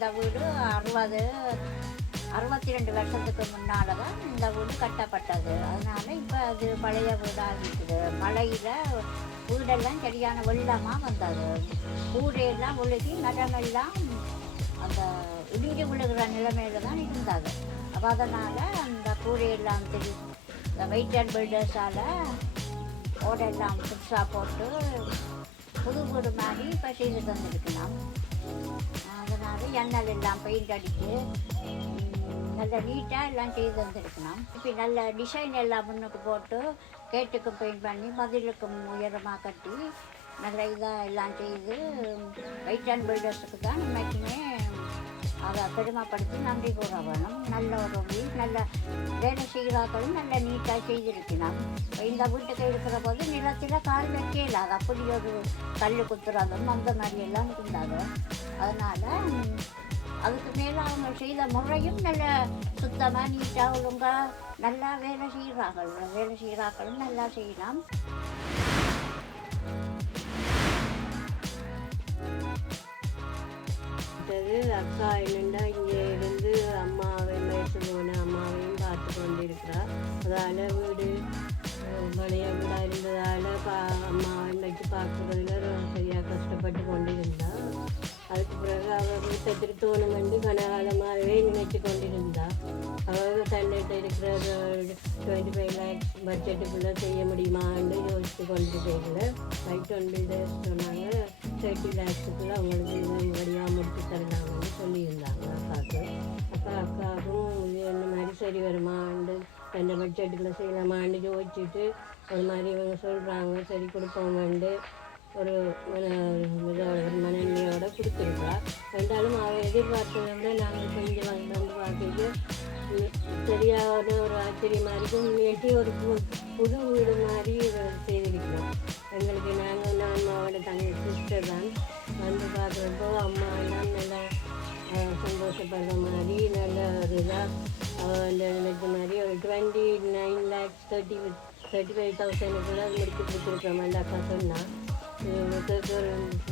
இந்த வீடு 62 வருஷத்துக்கு முன்னால் தான் இந்த வீடு கட்டப்பட்டது. அதனால் இப்போ அது பழைய வீடாக இருக்குது. மழையில் வீடெல்லாம் சரியான வெள்ளமாக வந்தது. கூரையெல்லாம் ஒழுகி மரமெல்லாம் அந்த இடிஞ்சு விழுகிற நிலைமையில தான் இருந்தது. அப்போ அதனால் அந்த கூரையெல்லாம் வெயிட் அண்ட் பில்டர்ஸால் ஓடெல்லாம் புதுசாக போட்டு புது வீடு மாதிரி இப்போ செய்து தந்துருக்கலாம். அதனால் எண்ணெய் எல்லாம் பெயிண்ட் அடித்து நல்ல நீட்டாக எல்லாம் செய்து தந்துருக்கலாம். இப்போ நல்ல டிசைன் எல்லாம் முன்னுக்கு போட்டு கேட்டுக்கும் பெயிண்ட் பண்ணி மதிலுக்கும் உயரமாக கட்டி நல்ல இதாக எல்லாம் செய்து வெயிட் அண்ட் பில்டர்ஸுக்கு தான் இன்னைக்குமே அதை பெருமைப்படுத்தி நன்றி கூற வேணும். நல்ல ஒரு வீடு, நல்ல வேலை செய்கிறாக்களும் நல்ல நீட்டாக செய்திருக்கணும். இந்த வீட்டுக்கு இருக்கிற போது நிலத்தில் கால் வைக்கல, அது அப்படி ஒரு கல் குத்துறதும் அந்த மாதிரி எல்லாம் இருந்தாங்க. அதனால் அதுக்கு மேலே அவங்க செய்த முறையும் நல்ல சுத்தமாக நீட்டாக ஒழுங்காக நல்லா வேலை செய்கிறாக்களும் நல்லா செய்யலாம். அக்கா என்னென்னா இங்கே இருந்து அம்மாவையும் வயசு போன அம்மாவையும் பார்த்து கொண்டு இருக்கிறார். அதால் வீடு பழைய வீடாக இருந்ததால் அம்மாவை வச்சு பார்க்குறதுல சரியாக கஷ்டப்பட்டு கொண்டு இருந்தாள். அதுக்கு பிறகு அவள் வீட்டை திருத்தோணும் வந்து கனகாலமாகவே நினைச்சு கொண்டிருந்தாள். அவள் தன்னிட்ட இருக்கிற 25 lakhs பட்ஜெட்டுக்குள்ளே செய்ய முடியுமான்னு யோசித்து கொண்டு செய்யல. ரைட் ஒன் பில்டர்ஸ் சொன்னாங்க 30 lakhsக்குள்ளே அவங்களுக்கு இது வழியாக முடித்து தரலாம்னு சொல்லியிருந்தாங்க அக்காவுக்கு. அக்காவுக்கும் இது என்ன மாதிரி சரி வருமான்னு ரெண்டு பட்ஜெட்டுக்குள்ளே செய்யலாமான்னு யோசிச்சுட்டு ஒரு மாதிரி இவங்க சொல்கிறாங்க சரி கொடுப்போம்ண்டு ஒரு மனநிலையோடு கொடுத்துருக்கா. ரெண்டாலும் அவள் எதிர்பார்த்ததை விட நாங்கள் கொஞ்சம் வந்து பார்த்துட்டு சரியான ஒரு ஆச்சரியமாக இருக்கும். முன்னேற்றி ஒரு புது வீடு மாதிரி செய்திருக்கிறோம். எங்களுக்கு நான் அவளோட தங்கை சிஸ்டர் தான் வந்து பார்க்குறப்போ அம்மா எல்லாம் நல்லா சந்தோஷப்படுற மாதிரி நல்ல ஒரு இதாக அவள் நினைச்ச மாதிரி ஒரு 29 lakhs 35,000 முடித்து கொடுத்துருக்கோம். அந்த அக்கா சொன்னால்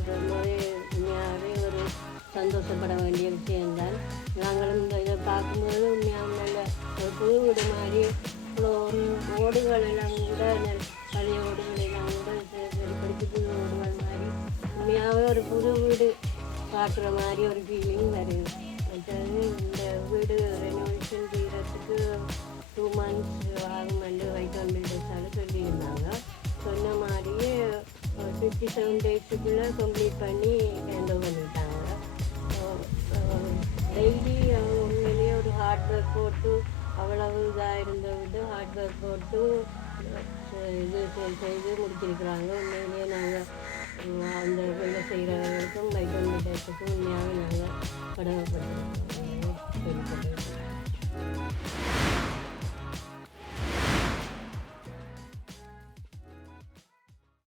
ரொம்பவே உண்மையாகவே ஒரு சந்தோஷப்பட வேண்டிய விஷயம்தான். நாங்களும் இதை பார்க்கும்போது உண்மையாக நல்ல ஒரு புது வீடு மாதிரி இவ்வளோ ஒரு ஓடுகள் எல்லாம் கூட பழைய ஓடுகள் எல்லாம் கூட படித்து புது ஓடுகள் மாதிரி உண்மையாகவே ஒரு புது வீடு பார்க்குற மாதிரி ஒரு ஃபீலிங் வருது. மற்றது இந்த வீடு ரெனோவேஷன் செய்கிறதுக்கு 2 months ஆகும் வந்து வைட் அண்ட் பில்டர்ஸால் சொல்லியிருந்தாங்க. சொன்ன மாதிரியே 57 daysக்குள்ளே கம்ப்ளீட் பண்ணி ஹேண்ட் ஓவர் பண்ணிட்டாங்க. டெய்லி உண்மையிலேயே ஒரு ஹார்ட் ஒர்க் போட்டு அவ்வளவு இதாக இருந்த விட்டு ஹார்ட் ஒர்க் போட்டு இது செய்து முடிச்சிருக்கிறாங்க. உண்மையிலேயே நாங்கள் அந்த வேலை செய்கிறவர்களுக்கும் வைட் அண்ட் பில்டர்ஸுக்கும் உண்மையாக நாங்கள் கடமைப்பட்டிருக்கோம்.